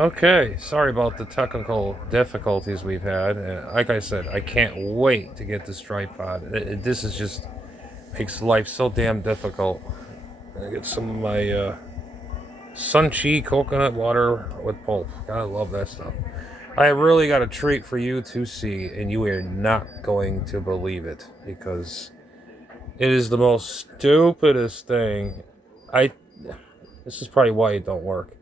Okay, sorry about the technical difficulties we've had. Like I said, I can't wait to get this tripod. This is just makes life so damn difficult. I get some of my Sun-Chi coconut water with pulp. Gotta love that stuff. I really got a treat for you to see, and you are not going to believe it because it is the most stupidest thing. I. This is probably why it don't work.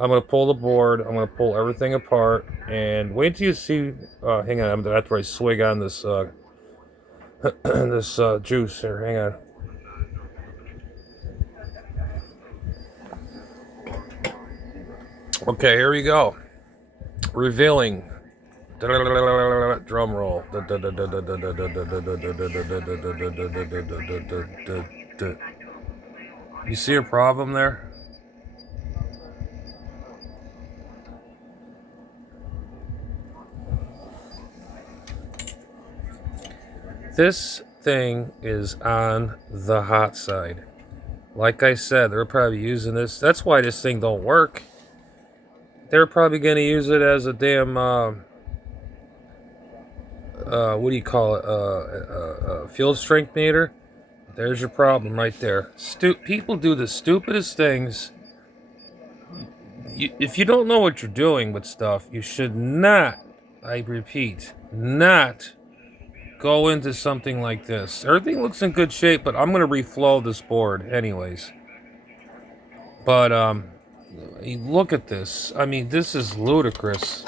I'm gonna pull the board. I'm gonna pull everything apart, and wait till you see. Hang on, after I swig on this this juice here. Hang on. Okay, here we go. Revealing. Drum roll. You see a problem there? This thing is on the hot side. Like I said, they're probably using this. That's why this thing don't work. They're probably going to use it as a damn, what do you call it? Field strength meter. There's your problem right there. People do the stupidest things. If you don't know what you're doing with stuff, you should not, I repeat, not go into something like this. Everything looks in good shape, but I'm going to reflow this board anyways. But, look at this. I mean, this is ludicrous.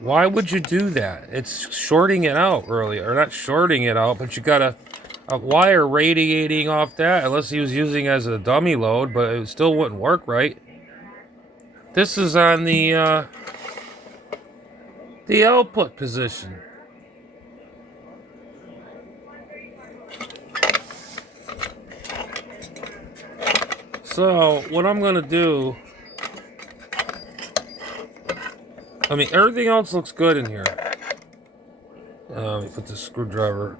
Why would you do that? It's shorting it out, really. Or not shorting it out, but you got a wire radiating off that, unless he was using it as a dummy load, but it still wouldn't work right. This is on the output position. So, what I'm going to do... I mean, everything else looks good in here. Let me put the screwdriver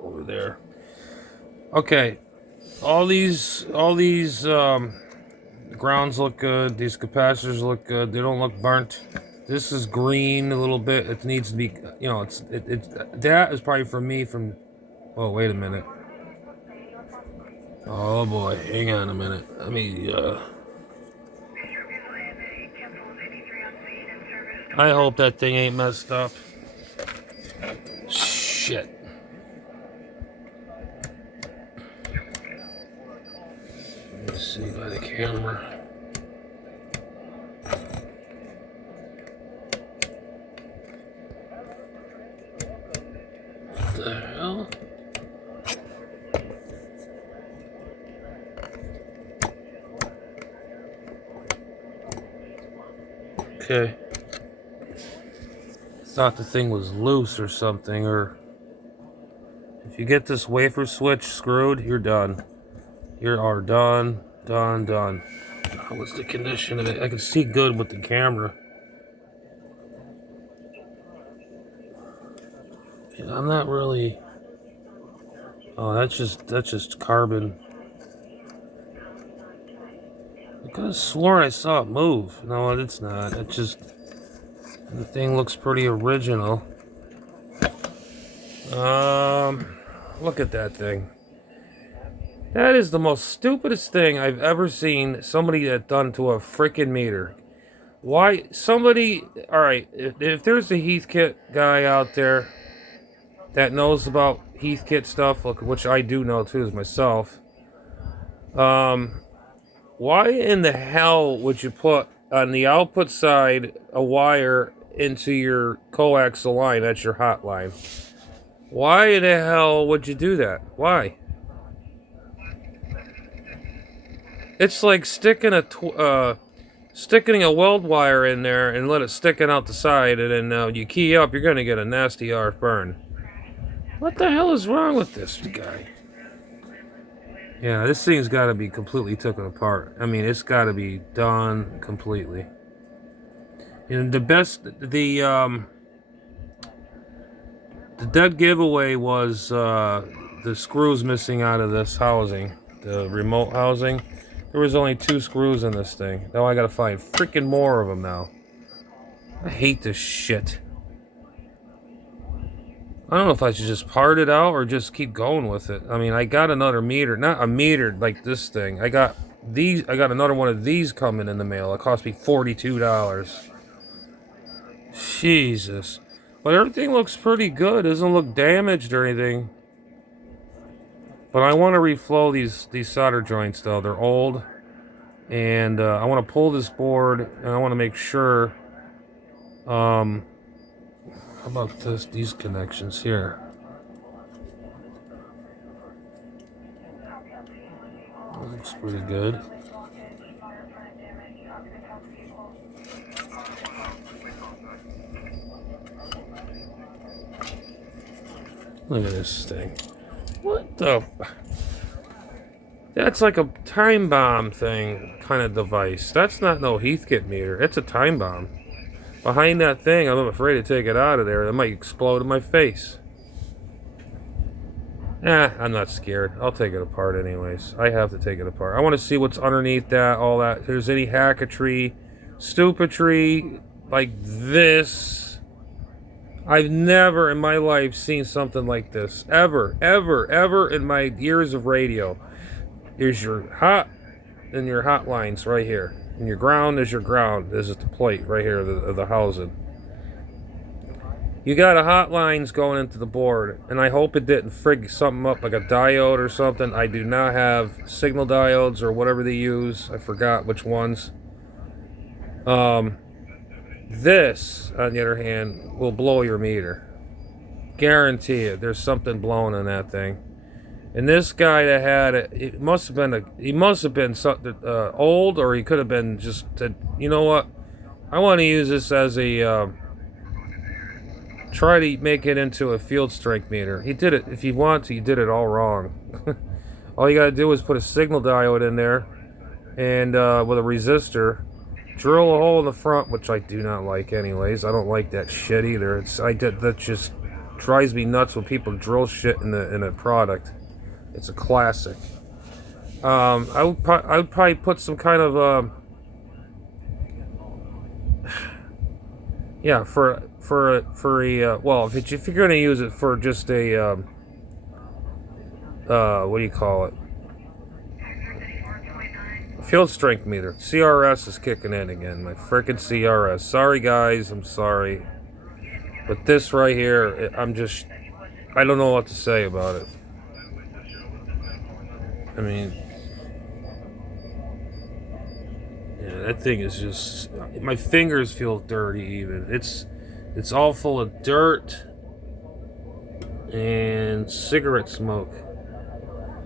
over there. Okay. All these grounds look good. These capacitors look good. They don't look burnt. This is green a little bit. It needs to be, you know, that is probably for me from... Oh, wait a minute. Oh boy, hang on a minute. Let me, I hope that thing ain't messed up. Shit. Let me see by the camera. What the hell? Okay. Thought the thing was loose or something, or if you get this wafer switch screwed, you're done. You are done. What's the condition of it? I can see good with the camera. Yeah, I'm not really... Oh, that's just carbon. I could have sworn I saw it move. No, it's not. It's just... The thing looks pretty original. Look at that thing. That is the most stupidest thing I've ever seen somebody that done to a freaking meter. Why somebody... Alright, if there's a heathkit guy out there that knows about heathkit stuff, which I do know too as myself, why in the hell would you put on the output side a wire into your coaxial line? That's your hot line. Why the hell would you do that? Why? It's like sticking a weld wire in there and let it sticking out the side, and then you key up, you're gonna get a nasty arc burn. What the hell is wrong with this guy? Yeah, this thing's got to be completely taken apart. I mean, it's got to be done completely. And the dead giveaway was the screws missing out of this housing, the remote housing. There was only 2 screws in this thing. Now I gotta find freaking more of them now. I hate this shit. I don't know if I should just part it out or just keep going with it. I mean, I got another meter. Not a meter like this thing. I got another one of these coming in the mail. It cost me $42. Jesus. But everything looks pretty good. It doesn't look damaged or anything. But I want to reflow these solder joints though. They're old. And I want to pull this board and I want to make sure. How about these connections here? That looks pretty good. Look at this thing. What the? That's like a time bomb thing kind of device. That's not no heathkit meter. It's a time bomb. Behind that thing, I'm afraid to take it out of there. It might explode in my face. I'm not scared. I'll take it apart anyways. I have to take it apart. I want to see what's underneath that, all that. If there's any hacketry, stupidry like this. I've never in my life seen something like this. Ever in my years of radio. Here's your hot and your hot lines right here. And your ground is your ground. This is the plate right here of the housing. You got a hot lines going into the board, and I hope it didn't frig something up like a diode or something. I do not have signal diodes or whatever they use. I forgot which ones. This, on the other hand, will blow your meter. Guarantee it. There's something blowing in that thing. And this guy that had it, he must have been something old, or he could have been just. You know what? I want to use this as a. Try to make it into a field strength meter. He did it. If you want to, he did it all wrong. All you gotta do is put a signal diode in there, and with a resistor, drill a hole in the front, which I do not like, anyways. I don't like that shit either. That just drives me nuts when people drill shit in a product. It's a classic. I would probably put some kind of yeah, for a well, if you're gonna use it for just a what do you call it? Field strength meter. CRS is kicking in again. My frickin' CRS. Sorry guys, I'm sorry, but this right here, I don't know what to say about it. I mean, yeah, that thing is just. My fingers feel dirty. Even it's all full of dirt and cigarette smoke.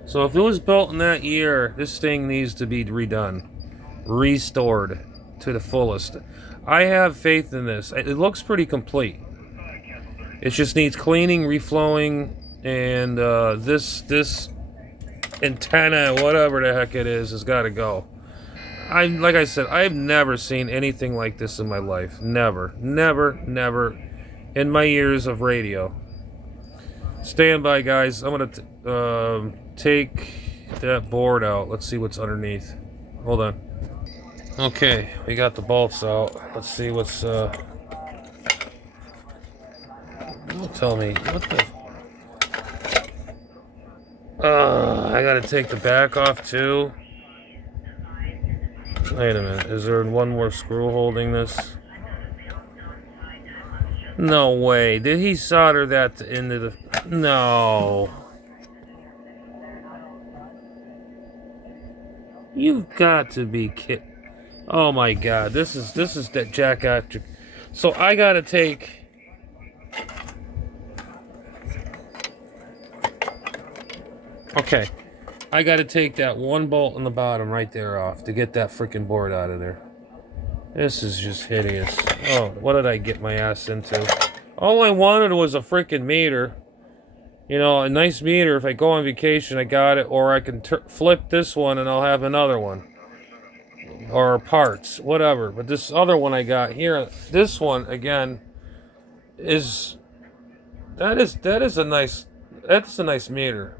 So if it was built in that year, this thing needs to be redone, restored to the fullest. I have faith in this. It looks pretty complete. It just needs cleaning, reflowing, and this antenna, whatever the heck it is, has got to go. Like I said, I've never seen anything like this in my life. Never in my years of radio. Stand by, guys. I'm gonna take that board out. Let's see what's underneath. Hold on. Okay, we got the bolts out. Let's see what's don't tell me what the. I gotta take the back off too. Wait a minute, is there one more screw holding this? No way. Did he solder that into the... No. You've got to be kidding. Oh my god, this is that jack actor. So I gotta take... Okay. I gotta take that one bolt on the bottom right there off to get that freaking board out of there. This is just hideous. Oh, what did I get my ass into? All I wanted was a freaking meter. You know, a nice meter. If I go on vacation, I got it. Or I can flip this one and I'll have another one. Or parts, whatever. But this other one I got here, this one, again, is... That's a nice meter.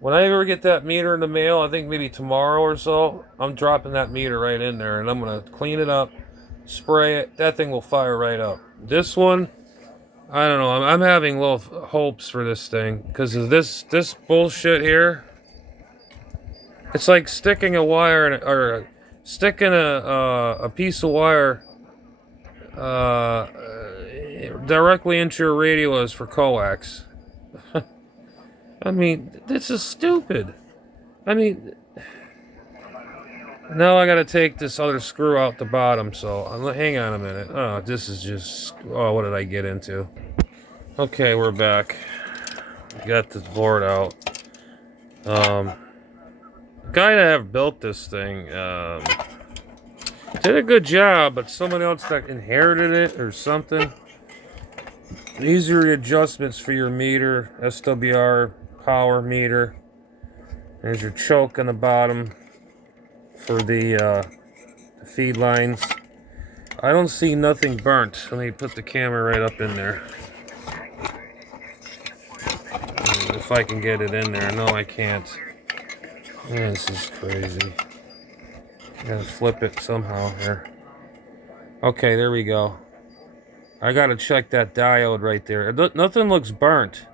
When I ever get that meter in the mail, I think maybe tomorrow or so, I'm dropping that meter right in there, and I'm going to clean it up, spray it, that thing will fire right up. This one, I don't know. I'm having low hopes for this thing because of this bullshit here. It's like sticking a wire or sticking a piece of wire uh, directly into your radios for coax. I mean, this is stupid. I mean, now I gotta take this other screw out the bottom, so hang on a minute. Oh, this is just... Oh, what did I get into? Okay, we're back. Got this board out. The guy that have built this thing, did a good job, but someone else that inherited it or something. These are your adjustments for your meter, SWR power meter. There's your choke on the bottom for the feed lines. I don't see nothing burnt. Let me put the camera right up in there. If I can get it in there. No, I can't. Yeah, this is crazy. Gotta flip it somehow here. Okay, there we go. I gotta check that diode right there. Nothing looks burnt.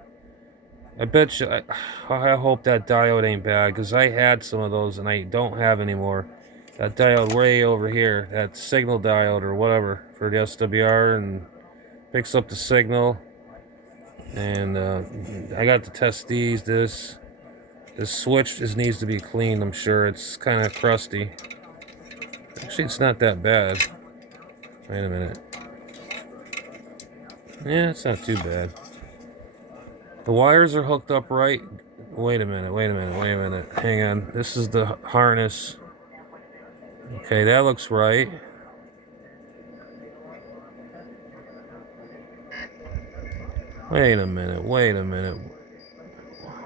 I bet you... I hope that diode ain't bad, because I had some of those and I don't have anymore. That diode way over here, that signal diode or whatever for the SWR, and picks up the signal. And I got to test these. This switch needs to be cleaned, I'm sure. It's kind of crusty. Actually, it's not that bad. Wait a minute. Yeah, it's not too bad. The wires are hooked up right. Wait a minute. Hang on. This is the harness. Okay, that looks right. Wait a minute.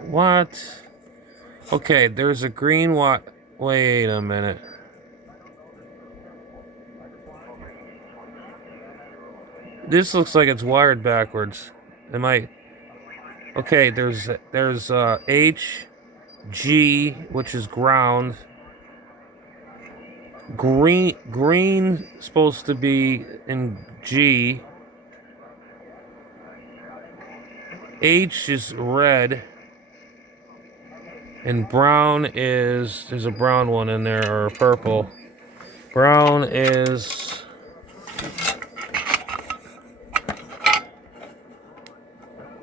What? Okay, there's a green watt. Wait a minute. This looks like it's wired backwards. Am I... Okay, there's H, G, which is ground. Green supposed to be in G. H is red. And brown is... There's a brown one in there, or a purple. Brown is...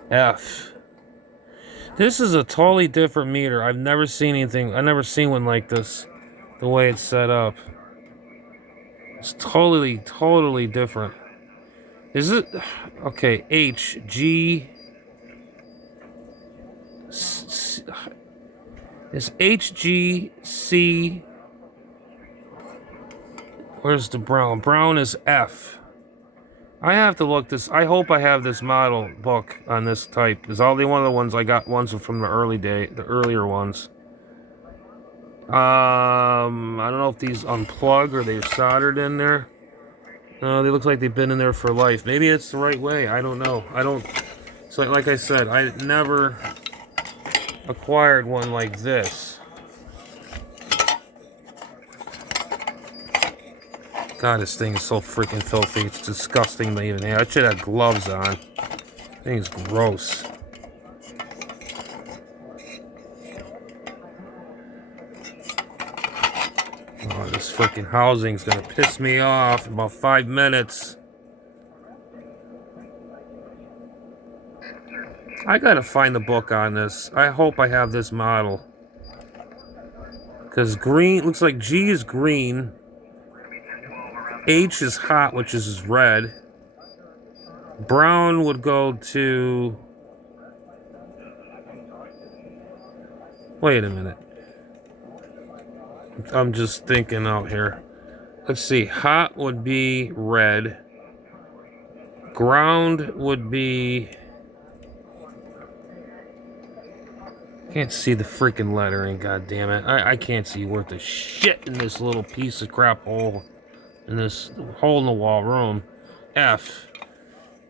F. This is a totally different meter. I've never seen anything... I've never seen one like this. The way it's set up. It's totally different. Is it... Okay, H, G... Is H, G, C... Where's the brown? Brown is F. I have to look this... I hope I have this model book on this type. Because all the one of the ones I got ones from the earlier ones. I don't know if these unplug or they're soldered in there. They look like they've been in there for life. Maybe it's the right way. I don't know. So like I said, I never acquired one like this. God, this thing is so freaking filthy. It's disgusting to even have. I should have gloves on. This thing is gross. Oh, this freaking housing's gonna piss me off in about 5 minutes. I gotta find the book on this. I hope I have this model. Because green, looks like G is green. H is hot, which is red. Brown would go to... Wait a minute. I'm just thinking out here. Let's see. Hot would be red. Ground would be... Can't see the freaking lettering, god damn it. I can't see worth a shit in this little piece of crap hole. In this hole-in-the-wall room. F.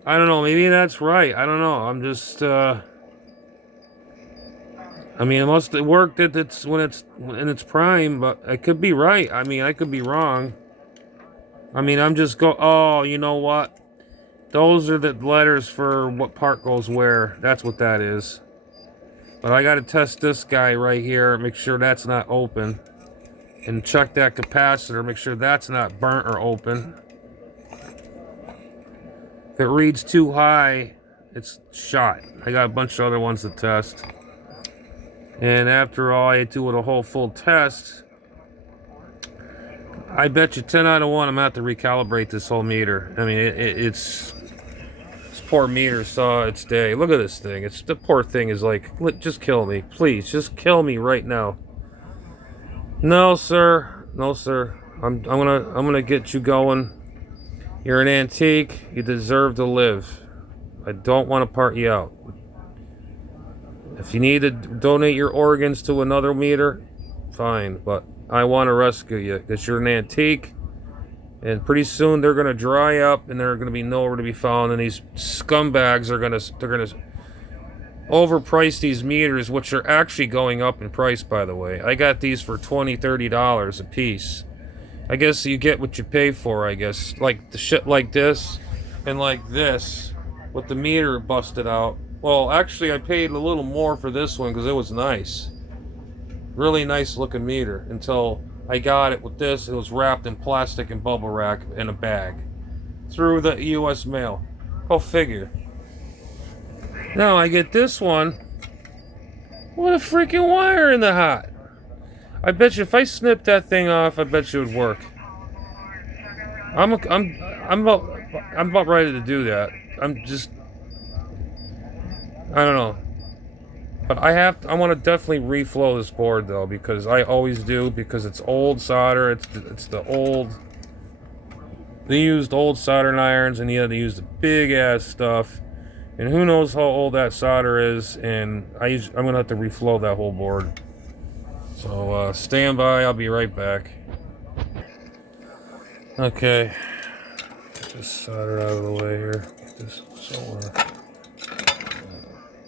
I don't know, maybe that's right. I don't know. I'm just, I mean, it must have worked when it's in its prime, but I could be right. I mean, I could be wrong. I mean, I'm just go. Oh, you know what? Those are the letters for what part goes where. That's what that is. But I gotta test this guy right here. Make sure that's not open. And check that capacitor. Make sure that's not burnt or open. If it reads too high, it's shot. I got a bunch of other ones to test. And after all, I do it a whole full test. I bet you 10 out of 1 I'm going to have to recalibrate this whole meter. I mean, it's... This poor meter saw its day. Look at this thing. The poor thing is like, just kill me. Please, just kill me right now. No, sir. No, sir. I'm gonna get you going. You're an antique. You deserve to live. I don't want to part you out. If you need to donate your organs to another meter, fine. But I want to rescue you because you're an antique. And pretty soon they're gonna dry up and they're gonna be nowhere to be found. And these scumbags are gonna overprice these meters, which are actually going up in price, by the way. I got these for $20, $30 a piece. I guess you get what you pay for, I guess. Like the shit like this and like this with the meter busted out. Well, actually I paid a little more for this one because it was nice. Really nice looking meter until I got it with this. It was wrapped in plastic and bubble wrap in a bag through the U.S. mail. Go figure. Now I get this one. What a freaking wire in the hot. I bet you if I snip that thing off, I bet you it would work. I'm about ready to do that. I'm just, I don't know. But I want to definitely reflow this board though, because I always do, because it's old solder. It's the old. They used old soldering irons, and yeah, they used the big ass stuff. And who knows how old that solder is, and I'm gonna have to reflow that whole board. So stand by, I'll be right back. Okay, get this solder out of the way here. Get this somewhere.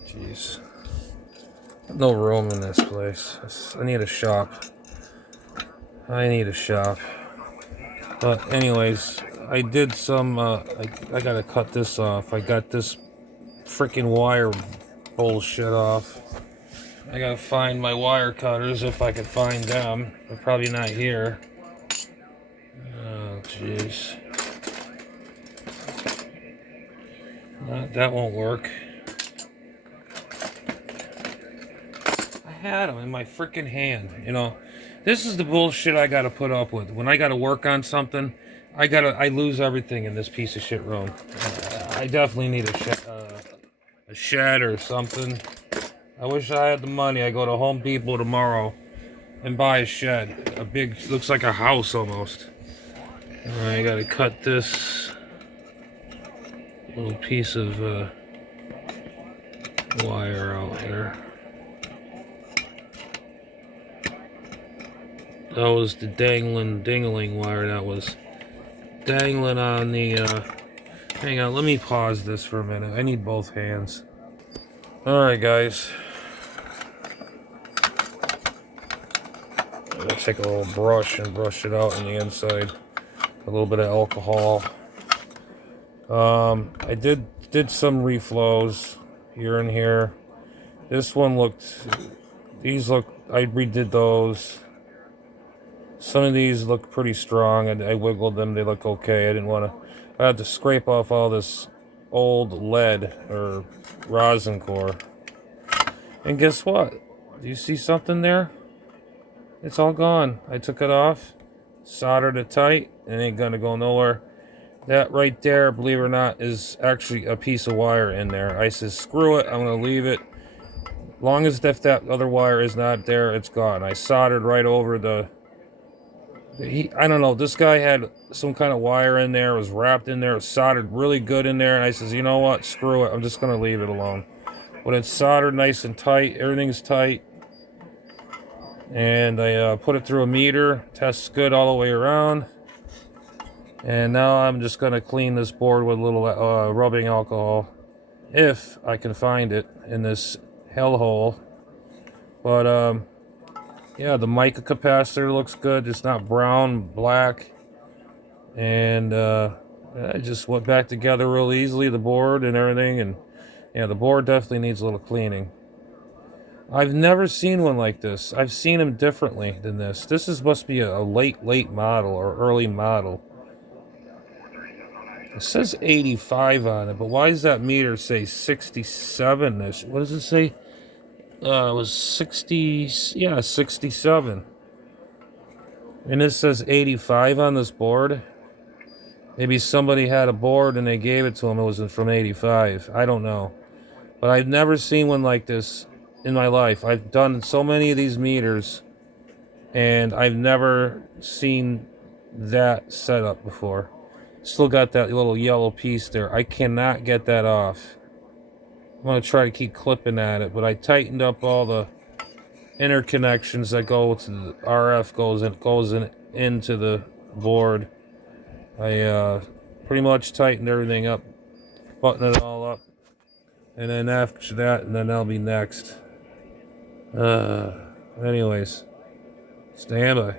Jeez, no room in this place. I need a shop. I need a shop. But anyways, I did some. I gotta cut this off. I got this freaking wire bullshit off. I gotta find my wire cutters if I can find them. They're probably not here. Oh, jeez. That won't work. I had them in my freaking hand, you know. This is the bullshit I gotta put up with. When I gotta work on something, I lose everything in this piece of shit room. I definitely need a shed or something. I wish I had the money. I go to Home Depot tomorrow and buy a shed. A big, looks like a house almost. Alright, I gotta cut this little piece of wire out here. That was the dangling wire that was dangling on the, hang on, let me pause this for a minute. I need both hands. Alright, guys. I'm gonna take a little brush and brush it out on the inside. A little bit of alcohol. I did some reflows here and here. This one I redid those. Some of these look pretty strong, and I wiggled them. They look okay. I had to scrape off all this old lead or rosin core. And guess what? Do you see something there? It's all gone. I took it off, soldered it tight, and it ain't gonna go nowhere. That right there, believe it or not, is actually a piece of wire in there. I said, screw it, I'm gonna leave it. Long as if that other wire is not there, it's gone. I soldered right over I don't know, this guy had some kind of wire in there, was wrapped in there, soldered really good in there, and I says, you know what, screw it, I'm just gonna leave it alone. When it's soldered nice and tight, everything's tight, and I put it through a meter, tests good all the way around, and now I'm just gonna clean this board with a little rubbing alcohol, if I can find it in this hellhole. But yeah, the mica capacitor looks good. It's not brown, black. And I just went back together real easily, the board and everything. And yeah, the board definitely needs a little cleaning. I've never seen one like this. I've seen them differently than this. This must be a late model or early model. It says 85 on it, but why does that meter say 67-ish? What does it say? It was 60, yeah, 67. And it says 85 on this board. Maybe somebody had a board and they gave it to them. It was from 85. I don't know. But I've never seen one like this in my life. I've done so many of these meters, and I've never seen that setup before. Still got that little yellow piece there. I cannot get that off. I'm going to try to keep clipping at it, but I tightened up all the interconnections that go to the RF goes into the board. I pretty much tightened everything up, buttoned it all up, and then after that, and then that'll be next. Anyways, stand by.